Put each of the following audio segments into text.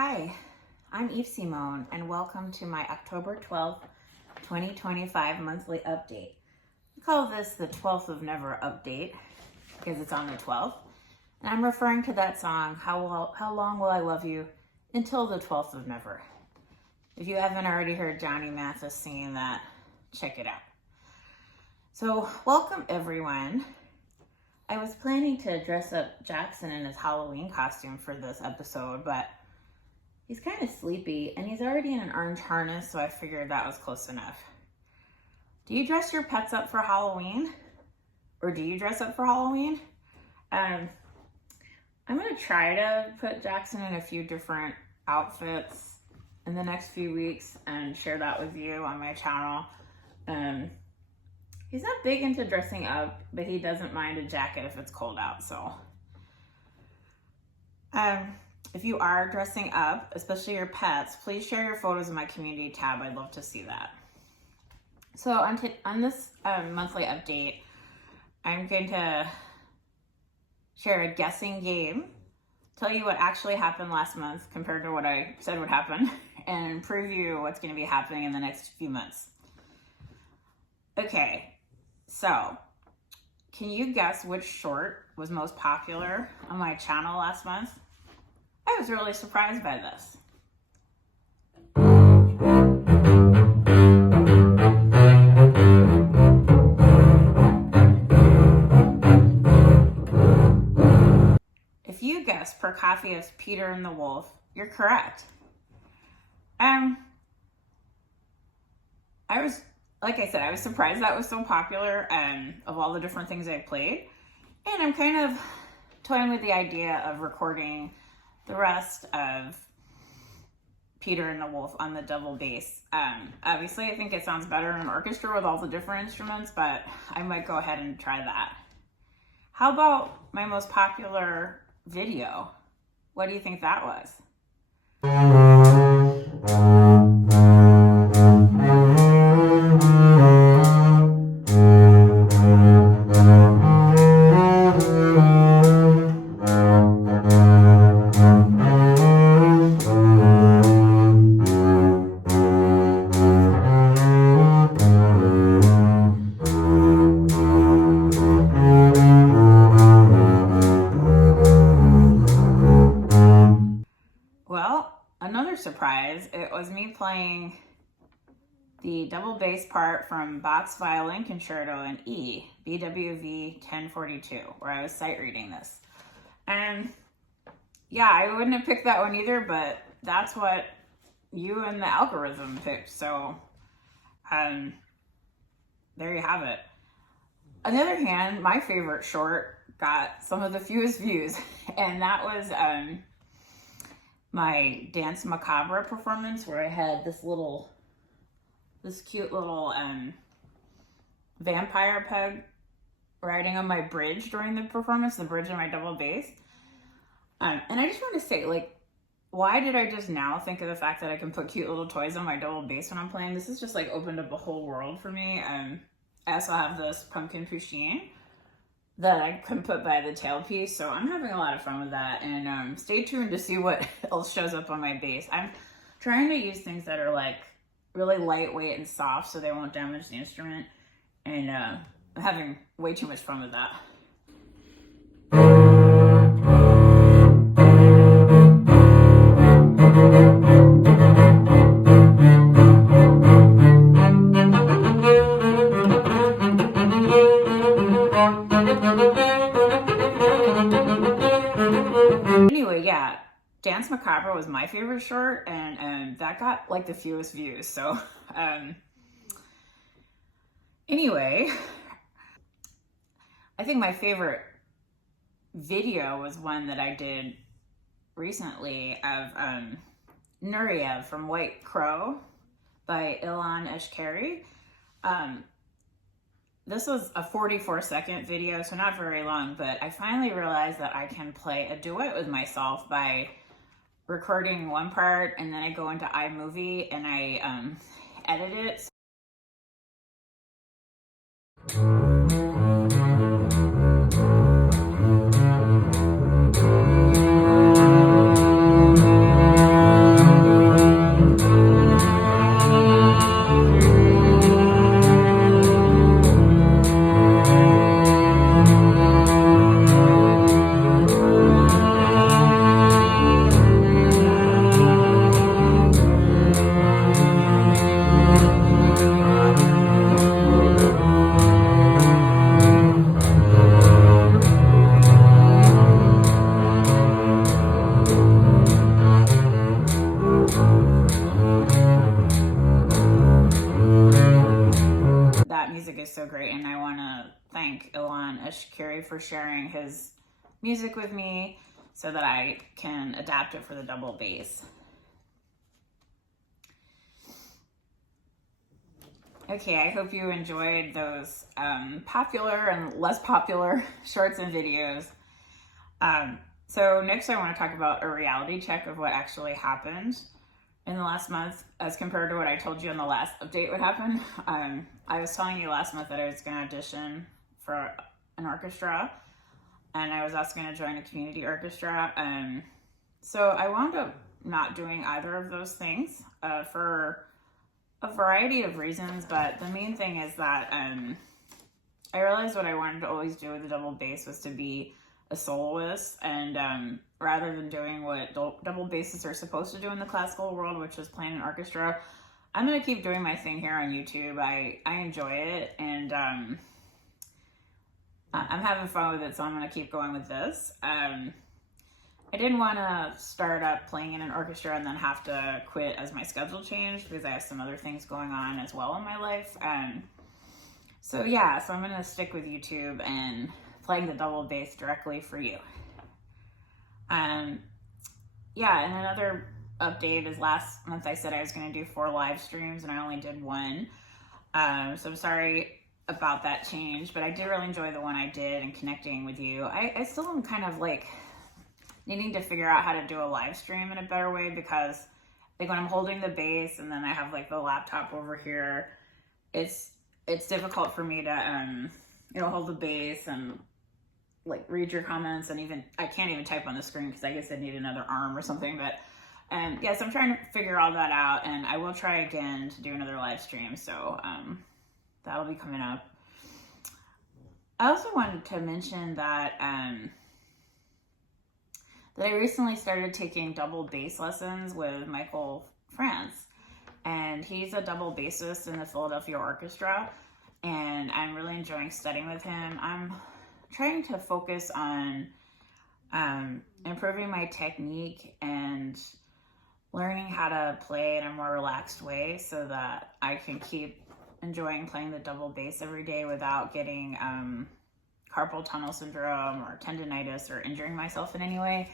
Hi, I'm Eve Simone and welcome to my October 12th, 2025 monthly update. I call this the 12th of Never update because it's on the 12th. And I'm referring to that song, How Long Will I Love You Until the 12th of Never. If you haven't already heard Johnny Mathis singing that, check it out. So welcome everyone. I was planning to dress up Jackson in his Halloween costume for this episode, but he's kind of sleepy and he's already in an orange harness, so I figured that was close enough. Do you dress your pets up for Halloween? Or do you dress up for Halloween? I'm gonna try to put Jackson in a few different outfits in the next few weeks and share that with you on my channel. He's not big into dressing up, but he doesn't mind a jacket if it's cold out, so. If you are dressing up, especially your pets, please share your photos in my community tab. I'd love to see that. So on this monthly update, I'm going to share a guessing game, tell you what actually happened last month compared to what I said would happen, and preview what's going to be happening in the next few months. Okay, so can you guess which short was most popular on my channel last month? I was really surprised by this. If you guessed Prokofiev's Peter and the Wolf, you're correct. Like I said, I was surprised that was so popular of all the different things I played. And I'm kind of toying with the idea of recording the rest of Peter and the Wolf on the double bass. Obviously, I think it sounds better in an orchestra with all the different instruments, but I might go ahead and try that. How about my most popular video? What do you think that was? Surprise, it was me playing the double bass part from Bach's Violin Concerto in E, BWV 1042, where I was sight reading this. And yeah, I wouldn't have picked that one either, but that's what you and the algorithm picked. So there you have it. On the other hand, my favorite short got some of the fewest views, and that was my Dance Macabre performance, where I had this cute little vampire pug riding on my bridge during the performance, the bridge of my double bass. And I just want to say, like, why did I just now think of the fact that I can put cute little toys on my double bass when I'm playing? This has just like opened up a whole world for me. I also have this pumpkin pusheen that I can put by the tailpiece, so I'm having a lot of fun with that. And stay tuned to see what else shows up on my bass. I'm trying to use things that are like really lightweight and soft so they won't damage the instrument, and I'm having way too much fun with that. Anyway, yeah, Dance Macabre was my favorite short, and that got like the fewest views. So anyway, I think my favorite video was one that I did recently of Nureyev from White Crow by Ilan Eshkeri. This was a 44-second video, so not very long, but I finally realized that I can play a duet with myself by recording one part, and then I go into iMovie and I edit it. is so great, and I want to thank Ilan Eshkeri for sharing his music with me so that I can adapt it for the double bass. Okay, I hope you enjoyed those popular and less popular shorts and videos. So next I want to talk about a reality check of what actually happened in the last month as compared to what I told you in the last update would happen. I was telling you last month that I was going to audition for an orchestra, and I was also going to join a community orchestra. So I wound up not doing either of those things for a variety of reasons, but the main thing is that I realized what I wanted to always do with the double bass was to be a soloist, and rather than doing what double basses are supposed to do in the classical world, which is playing an orchestra, I'm going to keep doing my thing here on YouTube. I enjoy it, and I'm having fun with it, so I'm going to keep going with this. I didn't want to start up playing in an orchestra and then have to quit as my schedule changed, because I have some other things going on as well in my life. So I'm going to stick with YouTube and playing the double bass directly for you. And another update is last month I said I was going to do 4 live streams, and I only did 1. So I'm sorry about that change, but I did really enjoy the one I did and connecting with you. I still am kind of like needing to figure out how to do a live stream in a better way, because like when I'm holding the bass and then I have like the laptop over here, it's difficult for me to hold the bass and like read your comments, and even I can't even type on the screen because I guess I need another arm or something. But so I'm trying to figure all that out, and I will try again to do another live stream, so that'll be coming up. I also wanted to mention that that I recently started taking double bass lessons with Michael France, and he's a double bassist in the Philadelphia Orchestra, and I'm really enjoying studying with him. I'm trying to focus on improving my technique and learning how to play in a more relaxed way so that I can keep enjoying playing the double bass every day without getting carpal tunnel syndrome or tendonitis or injuring myself in any way.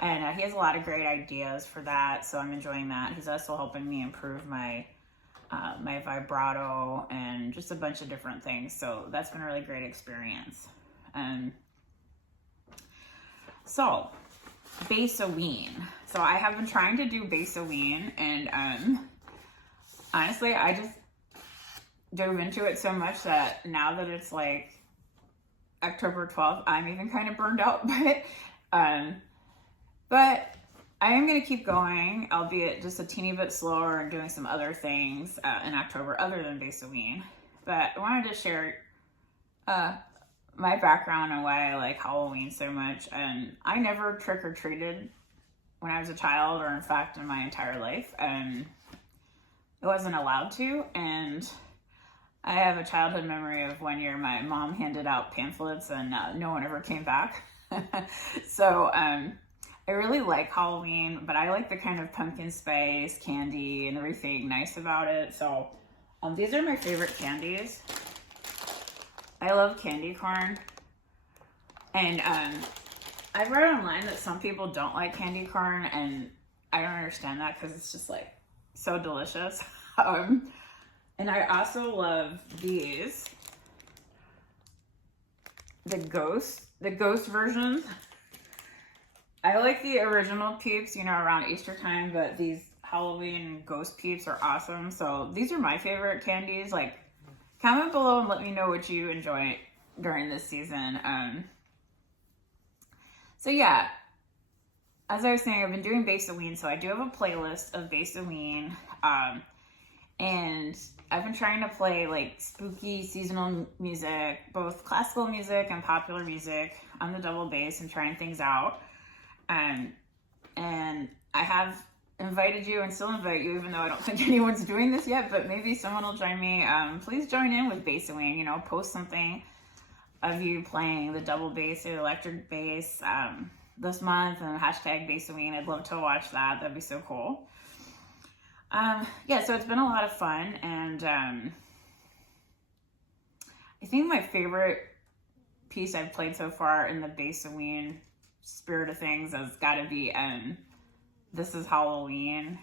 And he has a lot of great ideas for that, so I'm enjoying that. He's also helping me improve my my vibrato and just a bunch of different things. So that's been a really great experience. So BassOWeen. So I have been trying to do BassOWeen, and honestly, I just dove into it so much that now that it's like October 12th, I'm even kind of burned out by it. But I am going to keep going, albeit just a teeny bit slower, and doing some other things in October other than BassOWeen. But I wanted to share my background and why I like Halloween so much. And I never trick-or-treated when I was a child, or in fact in my entire life. I wasn't allowed to, and I have a childhood memory of one year my mom handed out pamphlets and no one ever came back. So I really like Halloween, but I like the kind of pumpkin spice candy and everything nice about it. So these are my favorite candies. I love candy corn. And I've read online that some people don't like candy corn, and I don't understand that because it's just like so delicious. And I also love these, the ghost versions. I like the original Peeps, around Easter time, but these Halloween Ghost Peeps are awesome. So these are my favorite candies. Like, comment below and let me know what you enjoy during this season. So yeah, as I was saying, I've been doing BassOWeen, so I do have a playlist of BassOWeen, and I've been trying to play like spooky seasonal music, both classical music and popular music on the double bass, and trying things out. And I have invited you and still invite you, even though I don't think anyone's doing this yet, but maybe someone will join me. Please join in with BassOWeen, post something of you playing the double bass or electric bass this month, and hashtag BassOWeen. I'd love to watch that. That'd be so cool. So it's been a lot of fun, and I think my favorite piece I've played so far in the BassOWeen spirit of things has got to be This Is Halloween,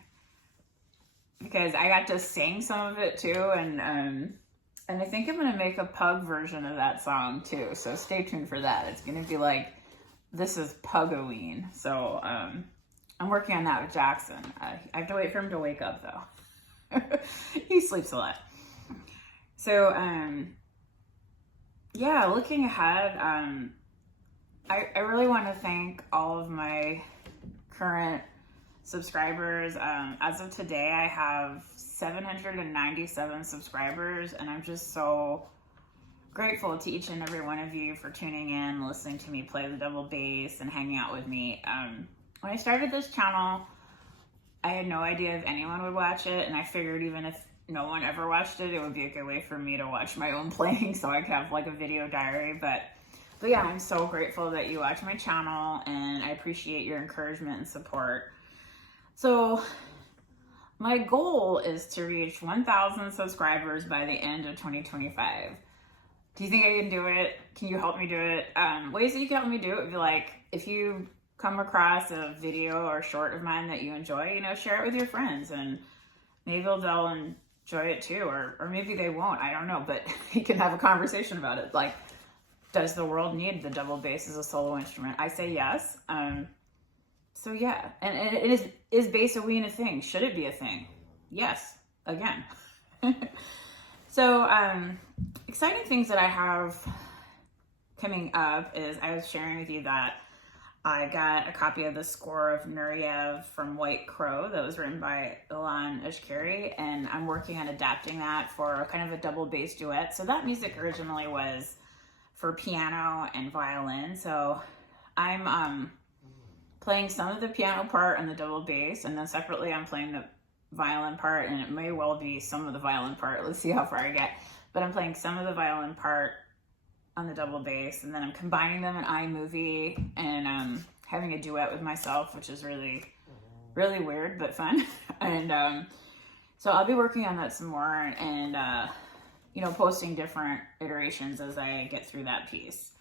because I got to sing some of it too, and I think I'm gonna make a pug version of that song too, so stay tuned for that. It's gonna be like, this is Pugoween. So I'm working on that with Jackson. I have to wait for him to wake up though. He sleeps a lot. So yeah, looking ahead, I really want to thank all of my current subscribers. As of today, I have 797 subscribers, and I'm just so grateful to each and every one of you for tuning in, listening to me play the double bass, and hanging out with me. When I started this channel, I had no idea if anyone would watch it, and I figured even if no one ever watched it, it would be a good way for me to watch my own playing, so I could have like a video diary. But yeah, I'm so grateful that you watch my channel, and I appreciate your encouragement and support. So my goal is to reach 1,000 subscribers by the end of 2025. Do you think I can do it? Can you help me do it? Ways that you can help me do it would be like, if you come across a video or short of mine that you enjoy, you know, share it with your friends, and maybe they'll enjoy it too, or maybe they won't, I don't know, but you can have a conversation about it. Like, does the world need the double bass as a solo instrument? I say yes. So yeah, and it is BassOWeen a thing? Should it be a thing? Yes, again. So exciting things that I have coming up is, I was sharing with you that I got a copy of the score of Nureyev from White Crow that was written by Ilan Eshkeri, and I'm working on adapting that for kind of a double bass duet. So that music originally was for piano and violin. So I'm playing some of the piano part on the double bass, and then separately I'm playing the violin part, and it may well be some of the violin part. Let's see how far I get. But I'm playing some of the violin part on the double bass, and then I'm combining them in iMovie, and having a duet with myself, which is really, really weird, but fun. And so I'll be working on that some more, and you know, posting different iterations as I get through that piece.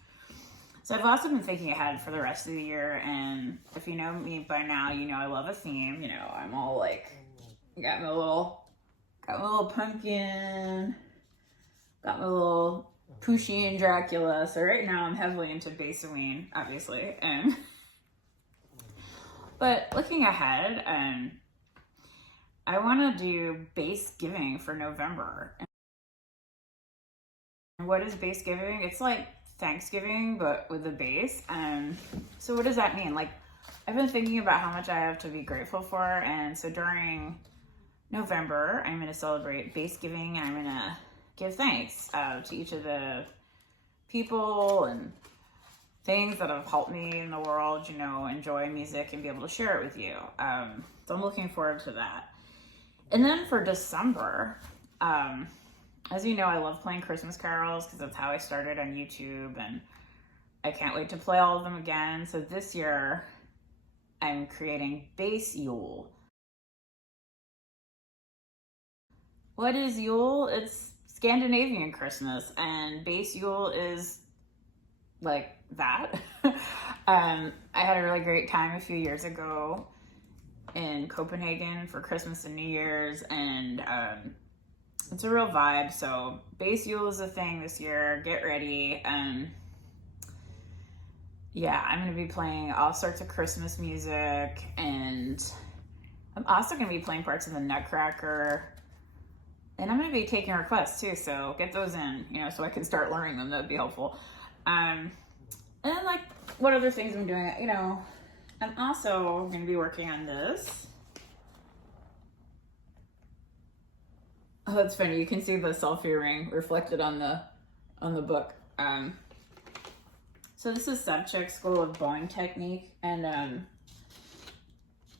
So I've also been thinking ahead for the rest of the year, and if you know me by now, you know I love a theme. You know, I'm all like, got my little pumpkin, got my little Pushy and Dracula. So right now I'm heavily into BassOWeen, obviously. But looking ahead, I want to do BassGiving for November. And what is BassGiving? It's like Thanksgiving, but with the bass. So what does that mean? Like, I've been thinking about how much I have to be grateful for, and so during November, I'm going to celebrate BassGiving, and I'm going to give thanks to each of the people and things that have helped me in the world, you know, enjoy music and be able to share it with you. So I'm looking forward to that. And then for December, as you know, I love playing Christmas carols because that's how I started on YouTube, and I can't wait to play all of them again. So this year, I'm creating BassJul. What is Yule? It's Scandinavian Christmas, and BassJul is like that. I had a really great time a few years ago in Copenhagen for Christmas and New Year's, and it's a real vibe. So BassJul is a thing this year. Get ready. Yeah, I'm going to be playing all sorts of Christmas music, and I'm also going to be playing parts of the Nutcracker, and I'm going to be taking requests too, so get those in, you know, so I can start learning them. That would be helpful. And then, like, what other things I'm doing, you know, I'm also going to be working on this. Oh, that's funny. You can see the selfie ring reflected on the book. So this is Subject School of Bowing Technique, and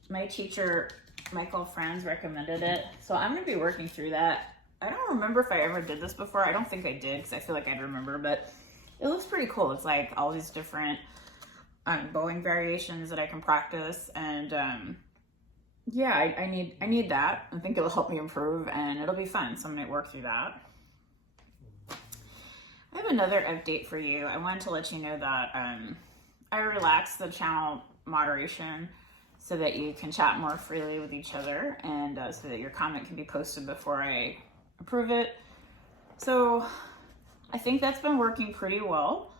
my teacher, Michael Franz, recommended it. So I'm going to be working through that. I don't remember if I ever did this before. I don't think I did, because I feel like I'd remember, but it looks pretty cool. It's like all these different bowing variations that I can practice, and yeah, I need that. I think it'll help me improve, and it'll be fun, so I'm going to work through that. I have another update for you. I wanted to let you know that I relaxed the channel moderation so that you can chat more freely with each other, and so that your comment can be posted before I approve it. So I think that's been working pretty well.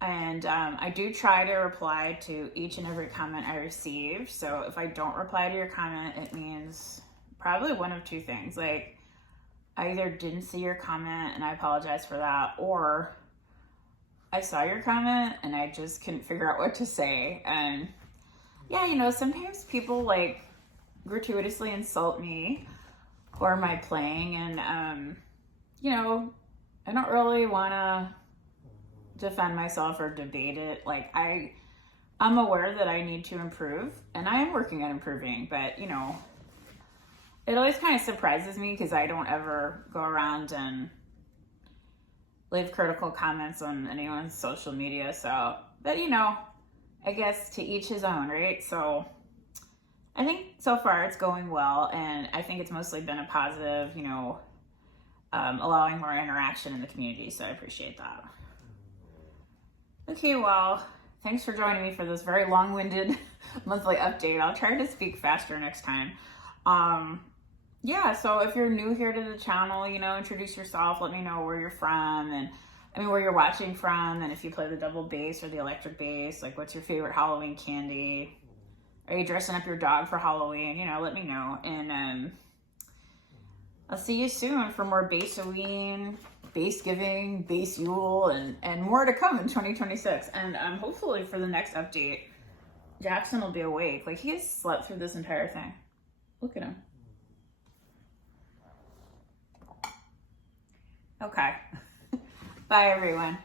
And I do try to reply to each and every comment I receive. So if I don't reply to your comment, it means probably one of two things. Like, I either didn't see your comment and I apologize for that, or I saw your comment and I just couldn't figure out what to say. And yeah, you know, sometimes people like gratuitously insult me or my playing, and you know, I don't really want to defend myself or debate it. Like, I'm aware that I need to improve, and I am working on improving, but you know, it always kind of surprises me because I don't ever go around and leave critical comments on anyone's social media. So, but you know, I guess to each his own, right? So I think so far it's going well, and I think it's mostly been a positive, you know, allowing more interaction in the community. So I appreciate that. Okay, well, thanks for joining me for this very long-winded monthly update. I'll try to speak faster next time. Yeah, so if you're new here to the channel, you know, introduce yourself, let me know where you're from, and I mean, where you're watching from, and if you play the double bass or the electric bass, like what's your favorite Halloween candy? Are you dressing up your dog for Halloween? You know, let me know. And I'll see you soon for more BassOWeen, BassGiving, BassJul, and more to come in 2026. And hopefully for the next update, Jackson will be awake. Like, he has slept through this entire thing. Look at him. Okay. Bye, everyone.